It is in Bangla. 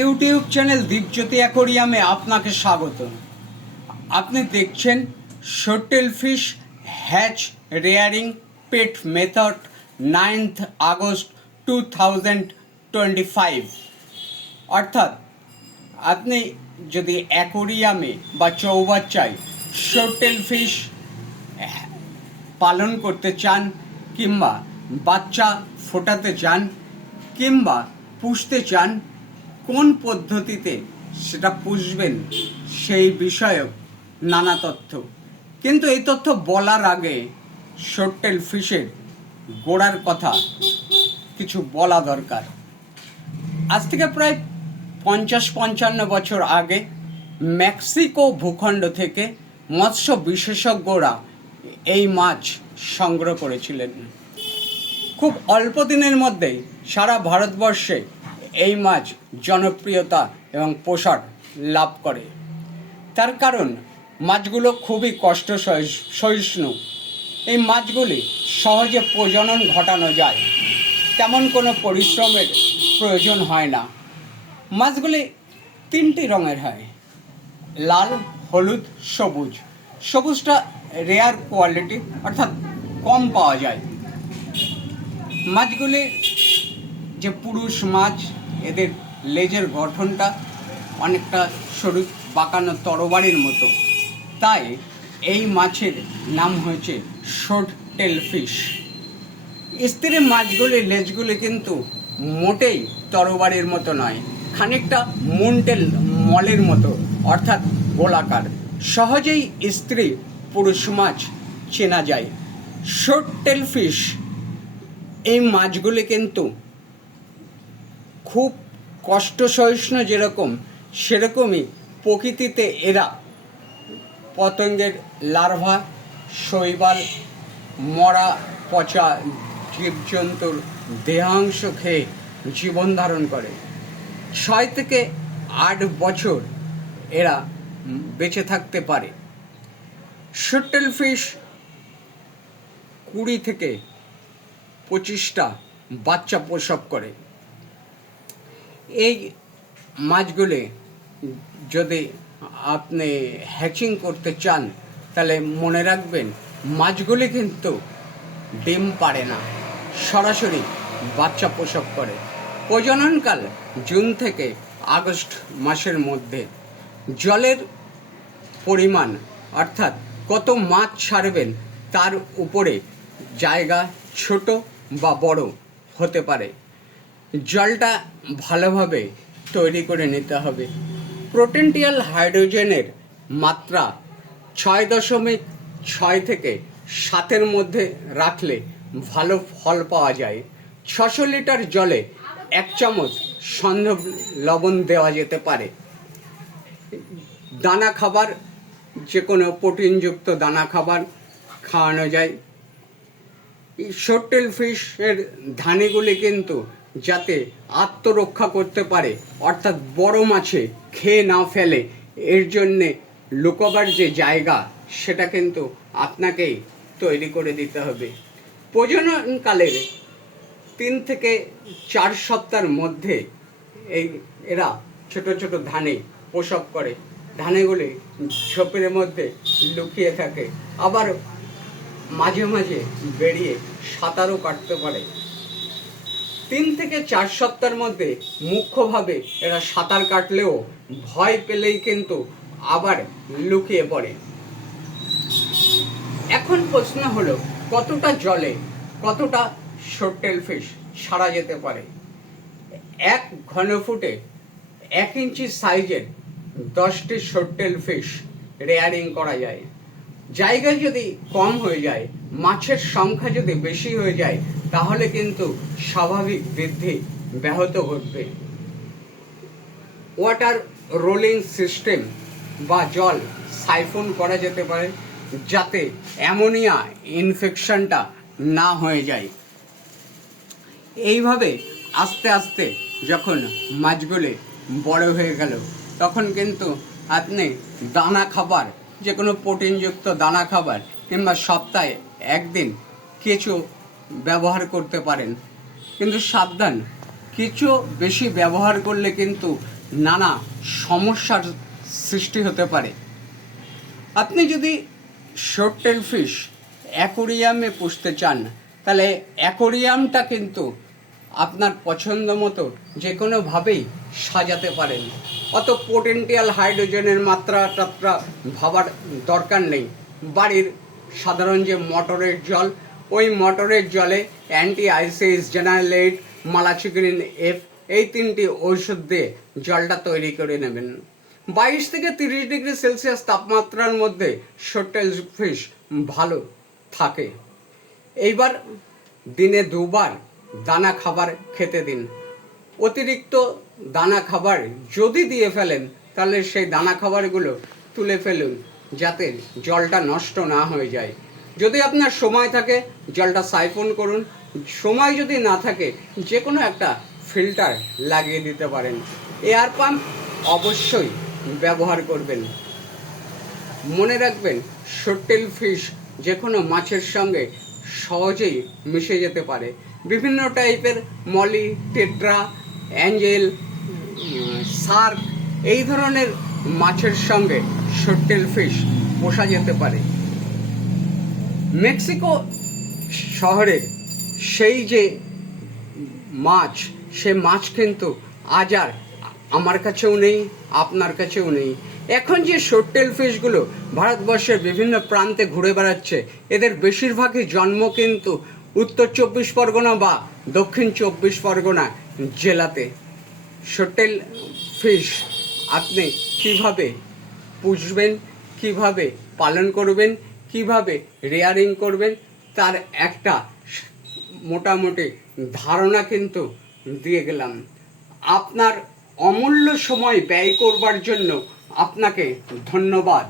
ইউটিউব চ্যানেল দীপজ্যোতি অ্যাকোরিয়ামে আপনাকে স্বাগত। আপনি দেখছেন শোটেল ফিশ হ্যাচ রেয়ারিং পেট মেথড 9th আগস্ট 2025। অর্থাৎ আপনি যদি অ্যাকোরিয়ামে বা চৌবাচ্চায় শোটেল ফিশ পালন করতে চান কিংবা বাচ্চা ফোটাতে চান কিংবা পুষতে চান, কোন পদ্ধতিতে সেটা পুষবেন সেই বিষয়ক নানা তথ্য। কিন্তু এই তথ্য বলার আগে শোটেল ফিশের গোড়ার কথা কিছু বলা দরকার। আজ থেকে প্রায় 50-55 বছর আগে মেক্সিকো ভূখণ্ড থেকে মৎস্য বিশেষজ্ঞরা এই মাছ সংগ্রহ করেছিলেন। খুব অল্প দিনের মধ্যেই সারা ভারতবর্ষে এই মাছ জনপ্রিয়তা এবং প্রসার লাভ করে। তার কারণ মাছগুলো খুবই কষ্ট সহিষ্ণু। এই মাছগুলি সহজে প্রজনন ঘটানো যায়, তেমন কোনো পরিশ্রমের প্রয়োজন হয় না। মাছগুলি 3টি রঙের হয়: লাল, হলুদ, সবুজ। সবুজটা রেয়ার কোয়ালিটি, অর্থাৎ কম পাওয়া যায়। মাছগুলির যে পুরুষ মাছ, এদের লেজের গঠনটা অনেকটা সরু বাঁকানো তরবারির মতো, তাই এই মাছের নাম হয়েছে শোটেল ফিশ। স্ত্রী মাছগুলির লেজগুলি কিন্তু মোটেই তরবারির মতো নয়, খানিকটা মুন্টেল মলের মতো, অর্থাৎ গোলাকার। সহজেই স্ত্রী পুরুষ মাছ চেনা যায়। শোটেল ফিশ এই মাছগুলি কিন্তু খুব কষ্ট সহিষ্ণু, যেরকম সেরকমই প্রকৃতিতে এরা পতঙ্গের লার্ভা, শৈবাল, মরা পচা জীবজন্তুর দেহাংশ খেয়ে জীবন ধারণ করে। 6 থেকে 8 বছর এরা বেঁচে থাকতে পারে। শোটেল ফিশ 20 থেকে 25টা বাচ্চা প্রসব করে। এই মাছগুলি যদি আপনি হ্যাচিং করতে চান, তাহলে মনে রাখবেন মাছগুলি কিন্তু ডিম পাড়ে না, সরাসরি বাচ্চা প্রসব করে। প্রজননকাল জুন থেকে আগস্ট মাসের মধ্যে। জলের পরিমাণ, অর্থাৎ কত মাছ ছাড়বেন তার উপরে জায়গা ছোট বা বড় হতে পারে। জলটা ভালোভাবে তৈরি করে নিতে হবে। পোটেনশিয়াল হাইড্রোজেনের মাত্রা 6.6 থেকে 7-এর মধ্যে রাখলে ভালো ফল পাওয়া যায়। 600 লিটার জলে 1 চামচ সন্ধব লবণ দেওয়া যেতে পারে। দানা খাবার, যে কোনো প্রোটিনযুক্ত দানা খাবার খাওয়ানো যায়। শোটেল ফিশের ধানিগুলি কিন্তু যাতে আত্মরক্ষা করতে পারে, অর্থাৎ বড় মাছে খেয়ে না ফেলে, এর জন্যে লুকোবার যে জায়গা সেটা কিন্তু আপনাকেই তৈরি করে দিতে হবে। প্রজননকালের 3 থেকে 4 সপ্তাহের মধ্যে এরা ছোট ছোট ধানে প্রসব করে। ধানেগুলি ঝোপের মধ্যে লুকিয়ে থাকে, আবার মাঝে মাঝে বেরিয়ে সাঁতারও কাটতে পারে। 3 থেকে 4 সপ্তাহের মধ্যে মুখ্যভাবে এরা সাঁতার কাটলেও ভয় পেলেই কিন্তু আবার লুকিয়ে পড়ে। এখন প্রশ্ন হলো, কতটা জলে কতটা শোটেল ফিশ ছাড়া যেতে পারে? 1 ঘনফুটে 1 ইঞ্চি সাইজের 10টি শোটেল ফিশ রেয়ারিং করা যায়। জায়গা যদি কম হয়ে যায়, মাছের সংখ্যা যদি বেশি হয়ে যায়, তাহলে কিন্তু স্বাভাবিক বৃদ্ধি ব্যাহত ঘটবে। ওয়াটার রোলিং সিস্টেম বা জল সাইফন করা যেতে পারে, যাতে অ্যামোনিয়া ইনফেকশনটা না হয়ে যায়। এইভাবে আস্তে আস্তে যখন মাছগুলি বড় হয়ে গেল, তখন কিন্তু আপনি দানা খাবার, যে কোনো প্রোটিনযুক্ত দানা খাবার কিংবা সপ্তাহে 1 দিন কেঁচো ব্যবহার করতে পারেন। কিন্তু সাবধান, কেঁচো বেশি ব্যবহার করলে কিন্তু নানা সমস্যার সৃষ্টি হতে পারে। আপনি যদি শর্ট টেল ফিশ অ্যাকোরিয়ামে পুষতে চান, তাহলে অ্যাকোরিয়ামটা কিন্তু আপনার পছন্দ মতো যে কোনোভাবেই সাজাতে পারেন। অত পোটেনশিয়াল হাইড্রোজেনের মাত্রা টাত্রা ভাবার দরকার নেই। বাড়ির সাধারণ যে মোটরের জল, ওই মোটরের জলে অ্যান্টি আইসিস, জেনারেলেট, মালাচিগ্রিন এফ, এই 3টি ঔষধ দিয়ে জলটা তৈরি করে নেবেন। 22 থেকে 30 ডিগ্রি সেলসিয়াস তাপমাত্রার মধ্যে শর্ট টেল ফিশ ভালো থাকে। এইবার দিনে 2বার দানা খাবার খেতে দিন। অতিরিক্ত দানা খাবার যদি দিয়ে ফেলেন, তাহলে সেই দানা খাবারগুলো তুলে ফেলুন, যাতে জলটা নষ্ট না হয়ে যায়। যদি আপনার সময় থাকে, জলটা সাইফন করুন। সময় যদি না থাকে, যে কোনো একটা ফিল্টার লাগিয়ে দিতে পারেন। এয়ার পাম্প অবশ্যই ব্যবহার করবেন। মনে রাখবেন, শর্ট টেল ফিশ যে কোনো মাছের সঙ্গে সহজেই মিশে যেতে পারে। বিভিন্ন টাইপের মলি, টেট্রা, অ্যাঞ্জেল, শার্ক, এই ধরনের মাছের সঙ্গে শর্ট টেল ফিশ পোষা যেতে পারে। মেক্সিকো শহরের সেই যে মাছ, সে মাছ কিন্তু আজ আর আমার কাছেও নেই, আপনার কাছেও নেই। এখন যে শর্ট টেল ফিশগুলো ভারতবর্ষের বিভিন্ন প্রান্তে ঘুরে বেড়াচ্ছে, এদের বেশিরভাগই জন্ম কিন্তু উত্তর 24 পরগনা বা দক্ষিণ 24 পরগনা জেলাতে। শর্ট টেল ফিশ আপনি কিভাবে পুষবেন, কিভাবে পালন করবেন, কিভাবে রেয়ারিং করবেন, তার একটা মোটামুটি ধারণা কিন্তু দিয়ে গেলাম। আপনার অমূল্য সময় ব্যয় করবার জন্য আপনাকে ধন্যবাদ।